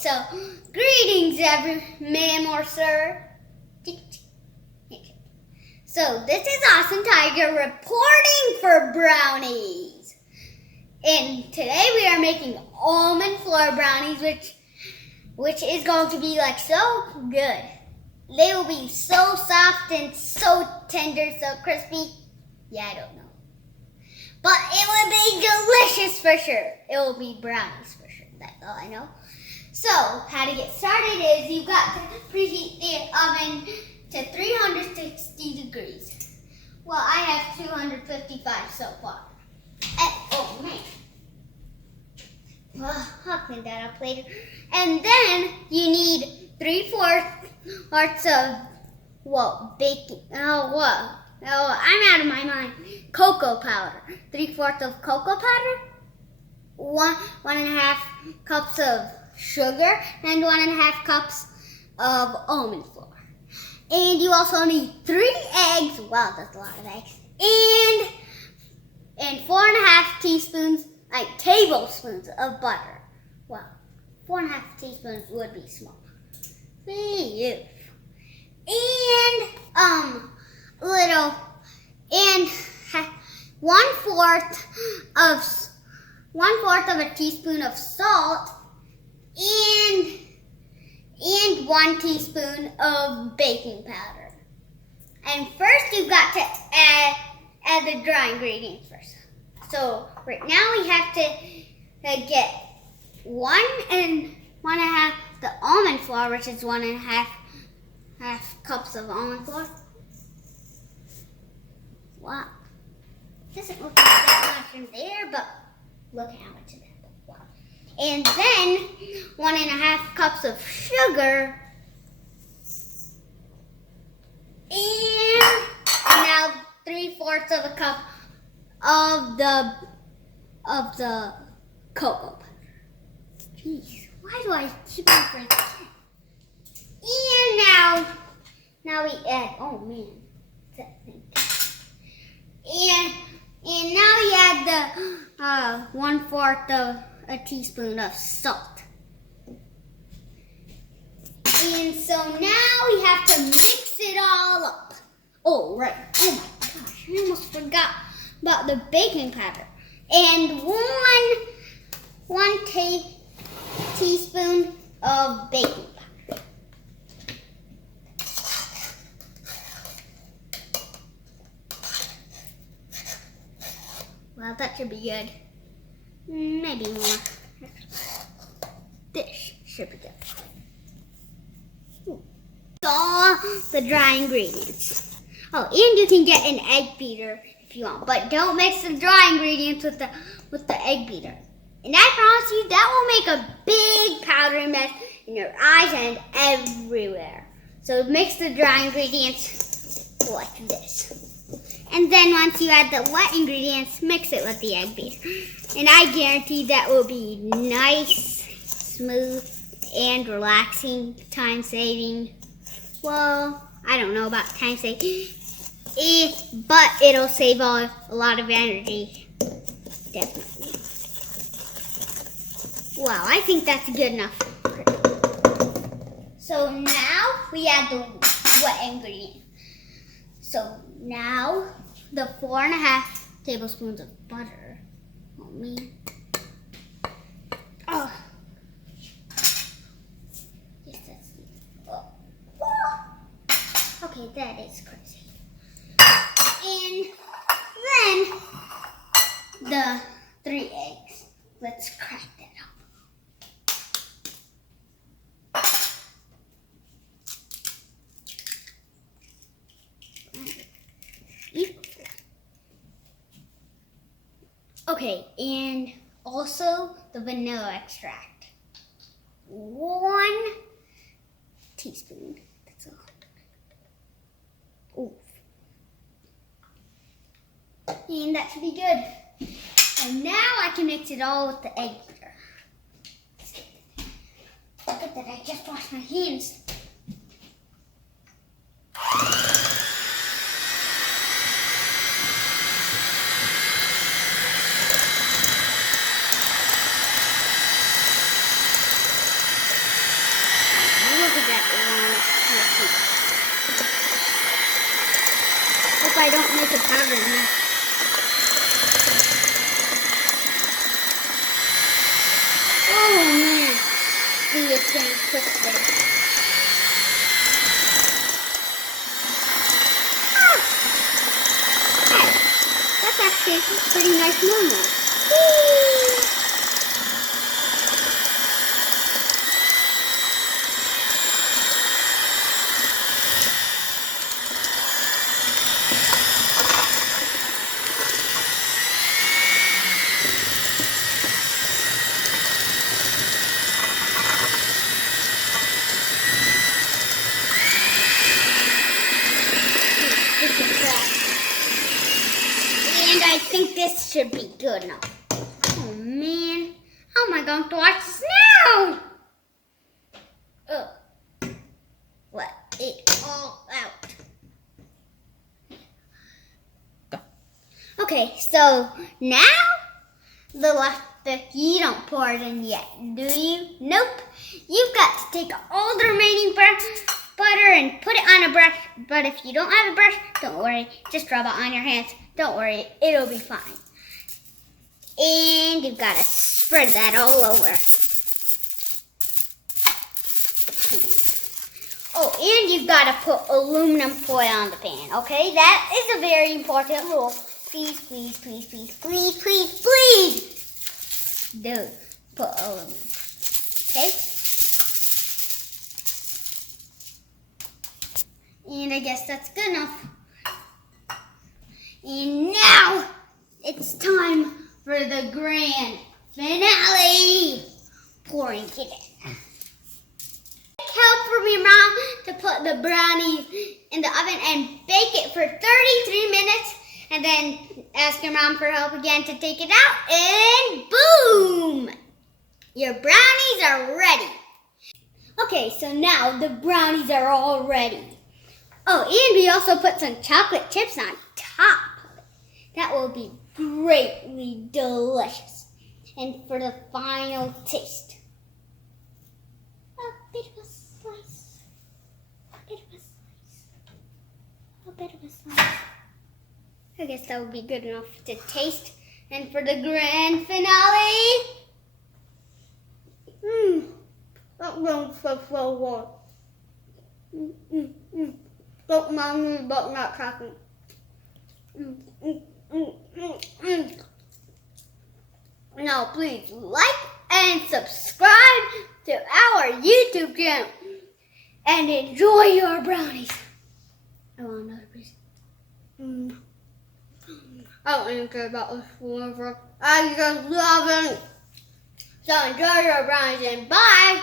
So, greetings, every ma'am or sir. So, this is Awesome Tiger reporting for brownies. And today we are making almond flour brownies, which is going to be like so good. They will be so soft and so tender, so crispy. Yeah, I don't know. But it will be delicious for sure. It will be brownies for sure. That's all I know. So, how to get started is you've got to preheat the oven to 360 degrees. Well, I have 255 so far. And, oh man. Well, I'll clean that up later. And then you need 3/4 of baking. I'm out of my mind. Cocoa powder. 3/4 of cocoa powder. 1.5 cups of sugar and 1.5 cups of almond flour. And you also need 3 eggs. Wow, that's a lot of eggs. And 4.5 tablespoons of butter. Wow, 4.5 teaspoons would be small. And one-fourth of a teaspoon of salt and 1 teaspoon of baking powder. And first you've got to add the dry ingredients first. So right now we have to get 1.5 the almond flour, which is 1.5 cups of almond flour. Wow. Doesn't look like that much in there, but look how much in there. Wow. And then 1.5 cups of sugar. And now 3/4 of a cup of the cocoa powder. Jeez, why do I keep on forgetting? And now we add, oh man, that thing. And now we add the 1/4 of a teaspoon of salt. And so now we have to mix it all up. Oh, right. Oh my gosh, I almost forgot about the baking powder. And one teaspoon of baking powder. Well, that should be good. Maybe more. This should be good. All the dry ingredients. Oh, and you can get an egg beater if you want, but don't mix the dry ingredients with the egg beater. And I promise you that will make a big powdery mess in your eyes and everywhere. So mix the dry ingredients like this. And then once you add the wet ingredients, mix it with the egg beater. And I guarantee that will be nice, smooth, and relaxing, time-saving. Well, I don't know about time-saving, but it'll save a lot of energy. Definitely. Wow, I think that's good enough. So now we add the wet ingredients. So now the 4.5 tablespoons of butter. Oh man. Oh. Yes, that's it. Oh. Okay, that is crazy. And then the 3 eggs. Let's crack that up. Okay, and also the vanilla extract. 1 teaspoon. That's all. Ooh. And that should be good. And now I can mix it all with the egg beater. Look that I just washed my hands. Let's see. Hope I don't make a pattern here. Oh man. Do this thing quickly. Ah! Hey, that's actually a pretty nice movement. Whee! And I think this should be good enough. Oh man, how am I going to watch this now? Let it all out. Okay, so now you don't pour it in yet, do you? Nope. You've got to take all the remaining butter and put it on a brush. But if you don't have a brush, don't worry. Just rub it on your hands. Don't worry, it'll be fine. And you've got to spread that all over. Oh, and you've got to put aluminum foil on the pan, okay? That is a very important rule. Please, please, please, please, please, please, please. Do put aluminum, okay? And I guess that's good enough. And now it's time for the grand finale. Pouring it in. Help from your mom to put the brownies in the oven and bake it for 33 minutes. And then ask your mom for help again to take it out. And boom! Your brownies are ready. Okay, so now the brownies are all ready. Oh, and we also put some chocolate chips on top of it. That will be greatly delicious. And for the final taste, a bit of a slice, a bit of a slice, a bit of a slice. I guess that would be good enough to taste. And for the grand finale, that one's so warm. Don't mind me, but not chocolate. Now, please like and subscribe to our YouTube channel and enjoy your brownies. I want another piece. I don't even care about this flavor. I just love it. So enjoy your brownies and bye.